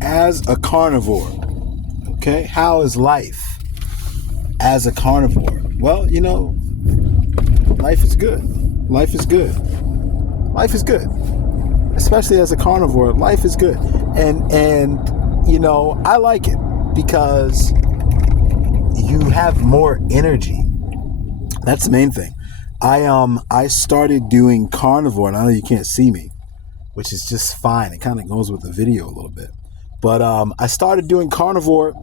as a carnivore. Okay, how is life as a carnivore? Well, life is good. Life is good. Life is good. Especially as a carnivore, life is good. And I like it because you have more energy. That's the main thing. I started doing carnivore, and I know you can't see me, which is just fine. It kind of goes with the video a little bit. But I started doing carnivore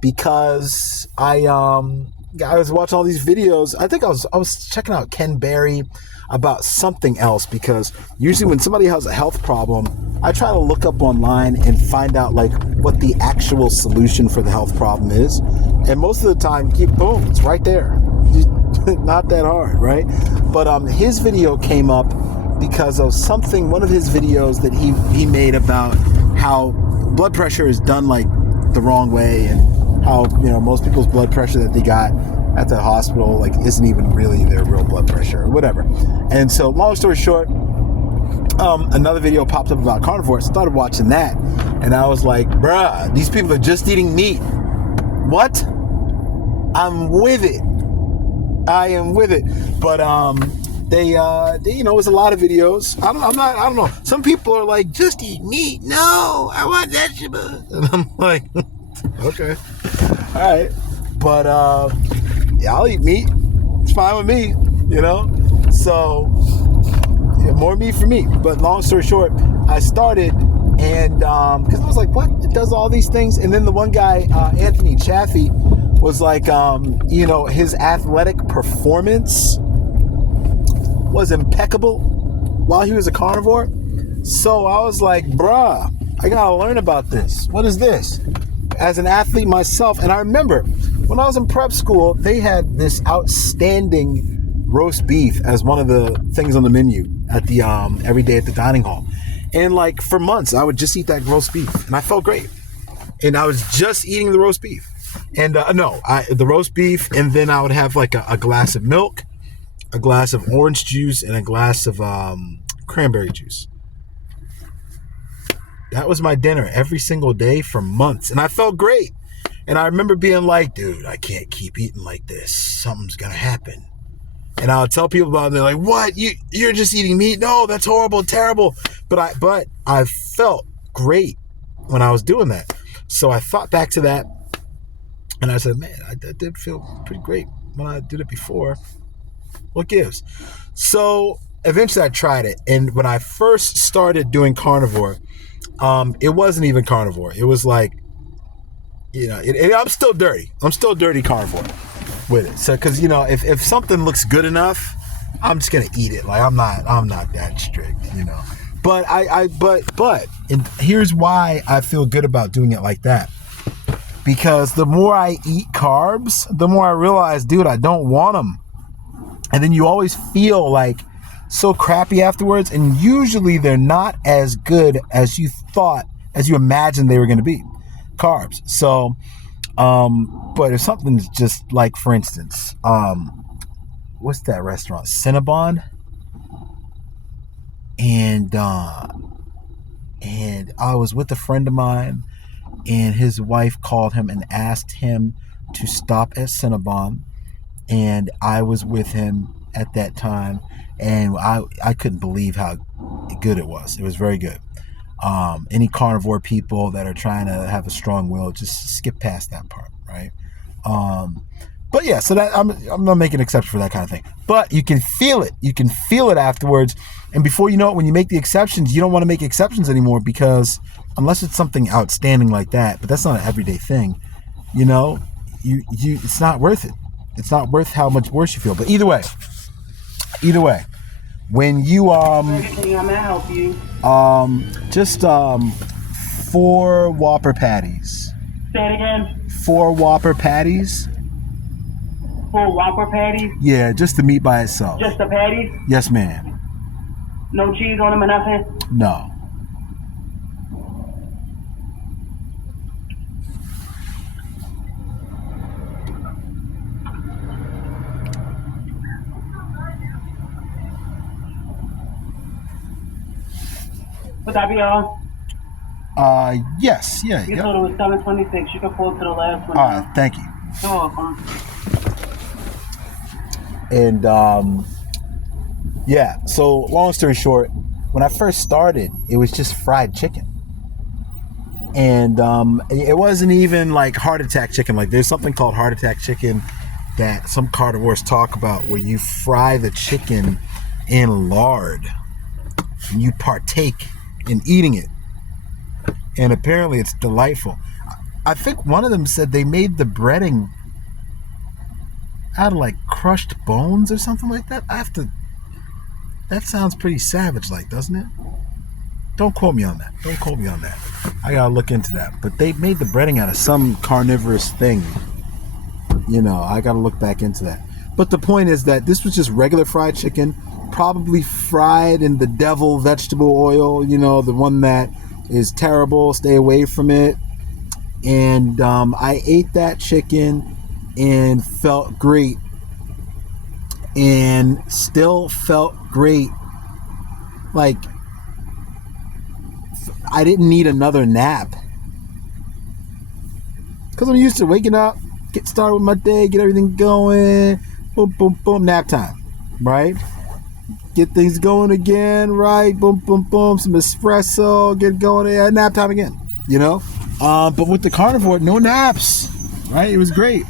because I was watching all these videos. I think I was checking out Ken Berry about something else, because usually when somebody has a health problem, I try to look up online and find out like what the actual solution for the health problem is. And most of the time, boom, it's right there. Not that hard, right? But his video came up because of one of his videos that he made about how blood pressure is done like the wrong way, and how most people's blood pressure that they got at the hospital like isn't even really their real blood pressure or whatever. And so long story short, another video popped up about carnivore. I started watching that, and I was like, bruh, these people are just eating meat. What? I'm with it. I am with it. But they it was a lot of videos. I don't know. Some people are like, just eat meat. No, I want vegetables. And I'm like, okay, all right. But yeah, I'll eat meat. It's fine with me, So yeah, more meat for me. But long story short, I started, and because I was like, what? It does all these things. And then the one guy, Anthony Chaffee, was like, his athletic performance was impeccable while he was a carnivore. So I was like, bruh, I gotta learn about this. What is this? As an athlete myself, and I remember when I was in prep school, they had this outstanding roast beef as one of the things on the menu at the every day at the dining hall. And like for months, I would just eat that roast beef, and I felt great. And I was just eating the roast beef, and the roast beef, and then I would have like a glass of milk, a glass of orange juice, and a glass of cranberry juice. That was my dinner every single day for months, and I felt great. And I remember being like, dude, I can't keep eating like this. Something's gonna happen. And I would tell people about it, and they're like, what? You're just eating meat? No, that's horrible, terrible. But I felt great when I was doing that. So I thought back to that, and I said, man, I did feel pretty great when I did it before. What gives? So eventually I tried it, and when I first started doing carnivore, it wasn't even carnivore. It was like, I'm still dirty. I'm still dirty carnivore with it. So, because if something looks good enough, I'm just gonna eat it. Like I'm not that strict, But and here's why I feel good about doing it like that. Because the more I eat carbs, the more I realize, dude, I don't want them. And then you always feel like so crappy afterwards, and usually they're not as good as you imagined they were going to be, carbs. So, but if something's just like, for instance, what's that restaurant? Cinnabon? And I was with a friend of mine, and his wife called him and asked him to stop at Cinnabon. And I was with him at that time, and I couldn't believe how good it was. It was very good. Any carnivore people that are trying to have a strong will, just skip past that part, right? But yeah, so that I'm not making an exception for that kind of thing. But you can feel it. You can feel it afterwards. And before you know it, when you make the exceptions, you don't want to make exceptions anymore, because unless it's something outstanding like that, but that's not an everyday thing, it's not worth it. It's not worth how much worse you feel. But either way, when you Anything I'm gonna help you. just 4 Whopper patties. Say it again. 4 Whopper patties. 4 Whopper patties. Yeah, just the meat by itself. Just the patties. Yes, ma'am. No cheese on them or nothing. No. Would that be all? Yes, yeah, You yep. told it was 7:26. You can pull to the last one. All right, thank you. You're welcome. And yeah, so long story short, when I first started, it was just fried chicken. And it wasn't even like heart attack chicken. Like there's something called heart attack chicken that some carnivores talk about, where you fry the chicken in lard and you partake in eating it. And apparently it's delightful. I think one of them said they made the breading out of like crushed bones or something like that. That sounds pretty savage like, doesn't it? Don't quote me on that. I gotta look into that. But they made the breading out of some carnivorous thing. I gotta look back into that. But the point is that this was just regular fried chicken, probably fried in the devil vegetable oil, the one that is terrible. Stay away from it. And I ate that chicken and felt great. And still felt great. Like, I didn't need another nap. Because I'm used to waking up, get started with my day, get everything going, boom, boom, boom, nap time, right? Get things going again, right? Boom, boom, boom, some espresso, get going, nap time again, But with the carnivore, no naps, right? It was great.